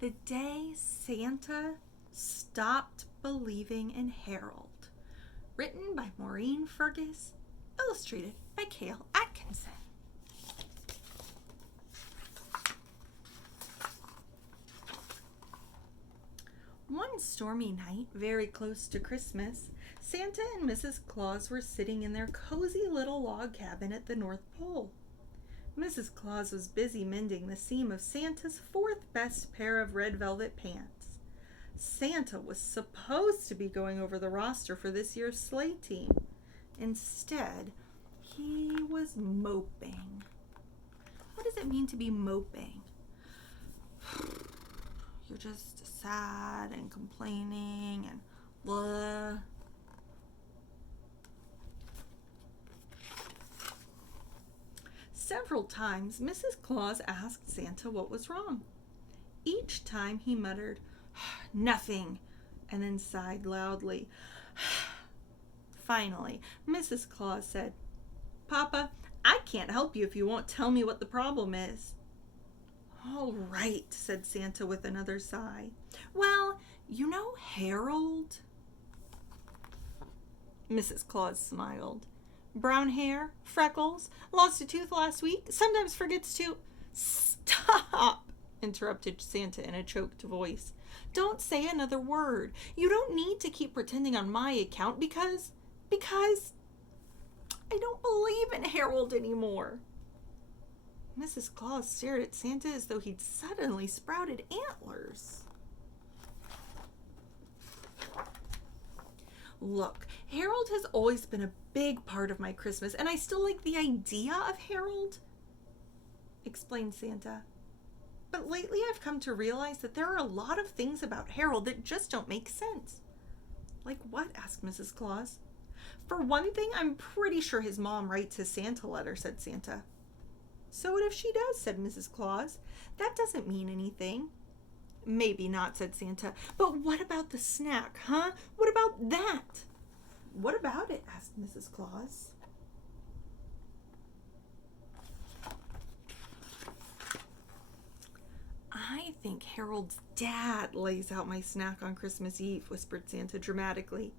The day Santa stopped believing in Harold. Written by Maureen, Fergus, illustrated by Cale Atkinson. One stormy night, very close to Christmas, Santa and Mrs. Claus were sitting in their cozy little log cabin at the North Pole. Mrs. Claus was busy mending the seam of Santa's fourth best pair of red velvet pants. Santa was supposed to be going over the roster for this year's sleigh team. Instead, he was moping. What does it mean to be moping? You're just sad and complaining and blah. Several times, Mrs. Claus asked Santa what was wrong. Each time he muttered, "Nothing," and then sighed loudly. Finally, Mrs. Claus said, "Papa, I can't help you if you won't tell me what the problem is." "All right," said Santa with another sigh. "Well, you know Harold?" Mrs. Claus smiled. "Brown hair, freckles, lost a tooth last week, sometimes forgets to—" "Stop!" interrupted Santa in a choked voice. "Don't say another word. You don't need to keep pretending on my account because I don't believe in Harold anymore." Mrs. Claus stared at Santa as though he'd suddenly sprouted antlers. "Look, Harold has always been a big part of my Christmas, and I still like the idea of Harold," explained Santa. "But lately I've come to realize that there are a lot of things about Harold that just don't make sense." "Like what?" asked Mrs. Claus. "For one thing, I'm pretty sure his mom writes his Santa letter," said Santa. "So what if she does?" said Mrs. Claus. "That doesn't mean anything." "Maybe not," said Santa. "But what about the snack, huh? What about that?" "What about it?" asked Mrs. Claus. "I think Harold's dad lays out my snack on Christmas Eve," whispered Santa dramatically.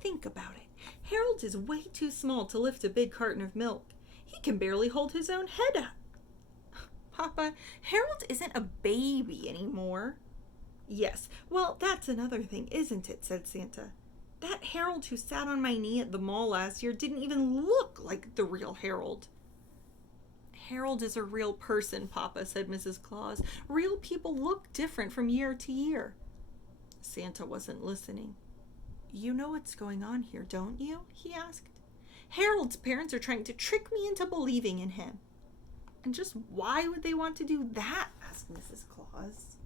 "Think about it. Harold is way too small to lift a big carton of milk. He can barely hold his own head up." "Papa, Harold isn't a baby anymore." "Yes, well, that's another thing, isn't it?" said Santa. "That Harold who sat on my knee at the mall last year didn't even look like the real Harold." "Harold is a real person, Papa," said Mrs. Claus. "Real people look different from year to year." Santa wasn't listening. "You know what's going on here, don't you?" he asked. "Harold's parents are trying to trick me into believing in him." "And just why would they want to do that?" asked Mrs. Claus.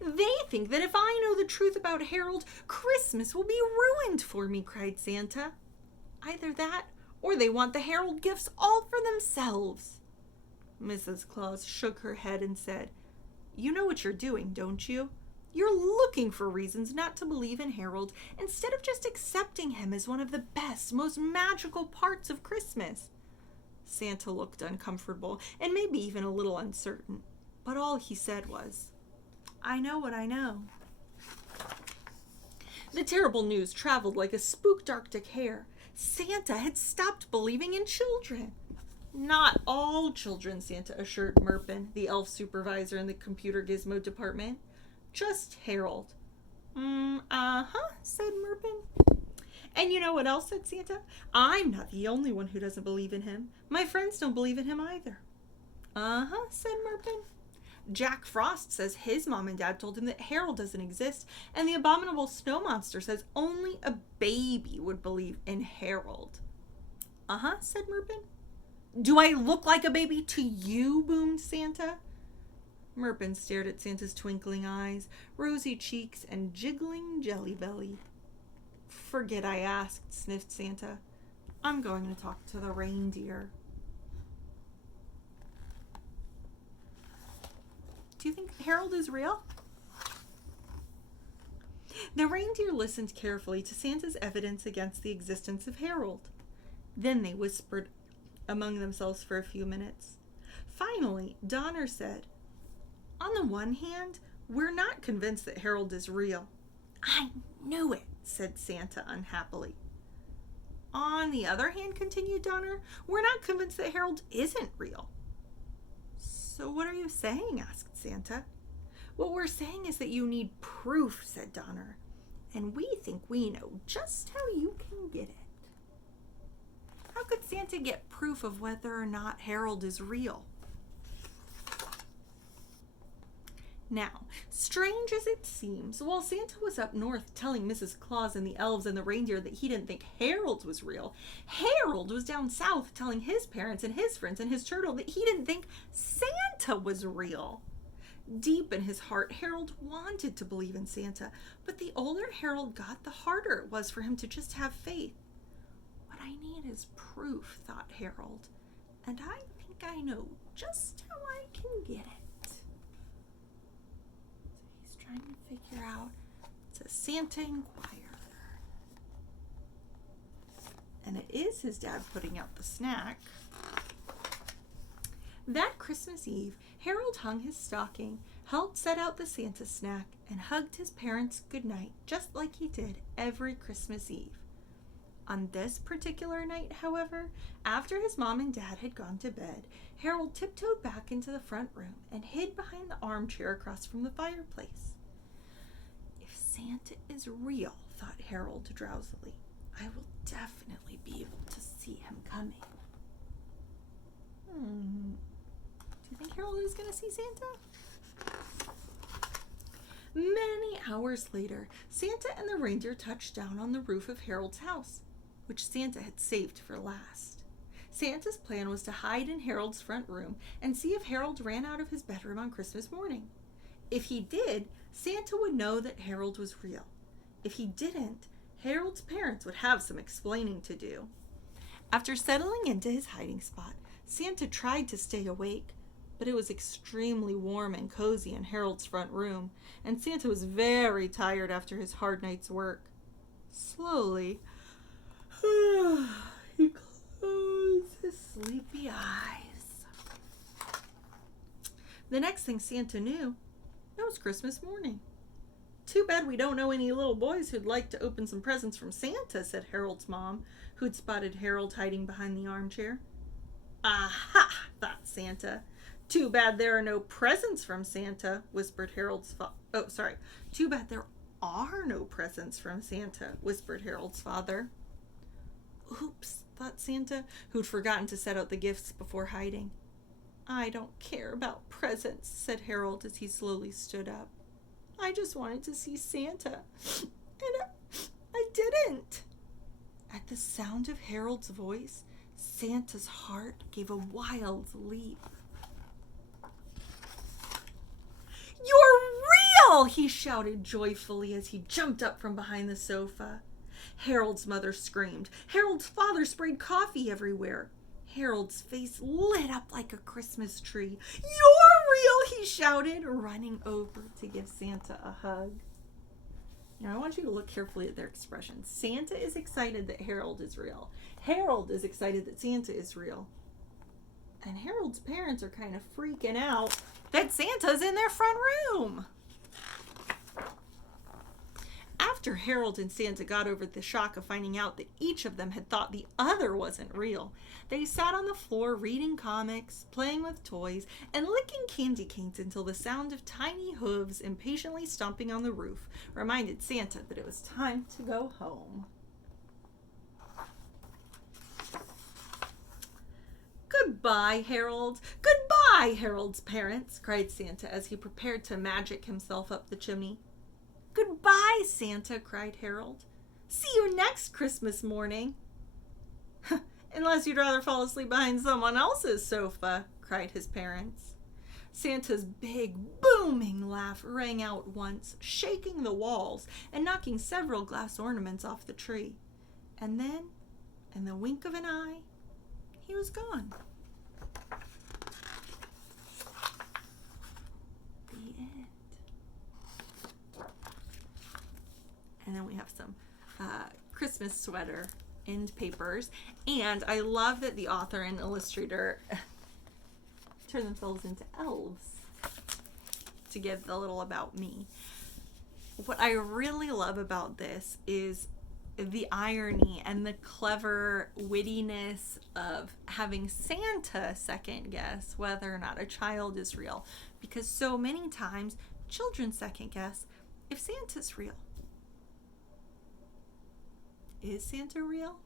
"They think that if I know the truth about Harold, Christmas will be ruined for me," cried Santa. "Either that, or they want the Harold gifts all for themselves." Mrs. Claus shook her head and said, "You know what you're doing, don't you? You're looking for reasons not to believe in Harold instead of just accepting him as one of the best, most magical parts of Christmas." Santa looked uncomfortable and maybe even a little uncertain, but all he said was, "I know what I know." The terrible news traveled like a spooked Arctic hare. Santa had stopped believing in children. "Not all children," Santa assured Merpin, the elf supervisor in the computer gizmo department. "Just Harold." Said Merpin. "And you know what else?" said Santa. "I'm not the only one who doesn't believe in him. My friends don't believe in him either." Said Merpin. "Jack Frost says his mom and dad told him that Harold doesn't exist, and the abominable snow monster says only a baby would believe in Harold." Said Merpin. "Do I look like a baby to you?" boomed Santa. Merpin stared at Santa's twinkling eyes, rosy cheeks, and jiggling jelly belly. "Forget I asked," sniffed Santa. "I'm going to talk to the reindeer." "Do you think Harold is real?" The reindeer listened carefully to Santa's evidence against the existence of Harold. Then they whispered, among themselves for a few minutes. Finally, Donner said, "On the one hand, we're not convinced that Harold is real." "I knew it," said Santa unhappily. "On the other hand," continued Donner, "we're not convinced that Harold isn't real." "So what are you saying?" asked Santa. "What we're saying is that you need proof," said Donner. "And we think we know just how you can get it." How could Santa get proof of whether or not Harold is real? Now, strange as it seems, while Santa was up north telling Mrs. Claus and the elves and the reindeer that he didn't think Harold was real, Harold was down south telling his parents and his friends and his turtle that he didn't think Santa was real. Deep in his heart, Harold wanted to believe in Santa, but the older Harold got, the harder it was for him to just have faith. "What I need is proof," thought Harold, "and I think I know just how I can get it." Trying to figure out, it's a Santa Inquirer. And it is his dad putting out the snack. That Christmas Eve, Harold hung his stocking, helped set out the Santa snack, and hugged his parents goodnight, just like he did every Christmas Eve. On this particular night, however, after his mom and dad had gone to bed, Harold tiptoed back into the front room and hid behind the armchair across from the fireplace. "If Santa is real," thought Harold drowsily, "I will definitely be able to see him coming." Do you think Harold is going to see Santa? Many hours later, Santa and the reindeer touched down on the roof of Harold's house, which Santa had saved for last. Santa's plan was to hide in Harold's front room and see if Harold ran out of his bedroom on Christmas morning. If he did, Santa would know that Harold was real. If he didn't, Harold's parents would have some explaining to do. After settling into his hiding spot, Santa tried to stay awake, but it was extremely warm and cozy in Harold's front room, and Santa was very tired after his hard night's work. Slowly, he closed his sleepy eyes. The next thing Santa knew, it was Christmas morning. "Too bad we don't know any little boys who'd like to open some presents from Santa," said Harold's mom, who'd spotted Harold hiding behind the armchair. "Aha!" thought Santa. "Too bad there are no presents from Santa," whispered "Too bad there are no presents from Santa," whispered Harold's father. "Oops," thought Santa, who'd forgotten to set out the gifts before hiding. "I don't care about presents," said Harold as he slowly stood up. "I just wanted to see Santa, and I didn't." At the sound of Harold's voice, Santa's heart gave a wild leap. "You're real!" he shouted joyfully as he jumped up from behind the sofa. Harold's mother screamed. Harold's father sprayed coffee everywhere. Harold's face lit up like a Christmas tree. "You're real!" he shouted, running over to give Santa a hug. Now I want you to look carefully at their expressions. Santa is excited that Harold is real. Harold is excited that Santa is real. And Harold's parents are kind of freaking out that Santa's in their front room. After Harold and Santa got over the shock of finding out that each of them had thought the other wasn't real, they sat on the floor reading comics, playing with toys, and licking candy canes until the sound of tiny hooves impatiently stomping on the roof reminded Santa that it was time to go home. "Goodbye, Harold! Goodbye, Harold's parents!" cried Santa as he prepared to magic himself up the chimney. "Goodbye, Santa!" cried Harold. "See you next Christmas morning." "Unless you'd rather fall asleep behind someone else's sofa," cried his parents. Santa's big, booming laugh rang out once, shaking the walls and knocking several glass ornaments off the tree. And then, in the wink of an eye, he was gone. The end. And then we have some Christmas sweater end papers. And I love that the author and illustrator turn themselves into elves to give the little about me. What I really love about this is the irony and the clever wittiness of having Santa second guess whether or not a child is real. Because so many times children second guess if Santa's real. Is Santa real?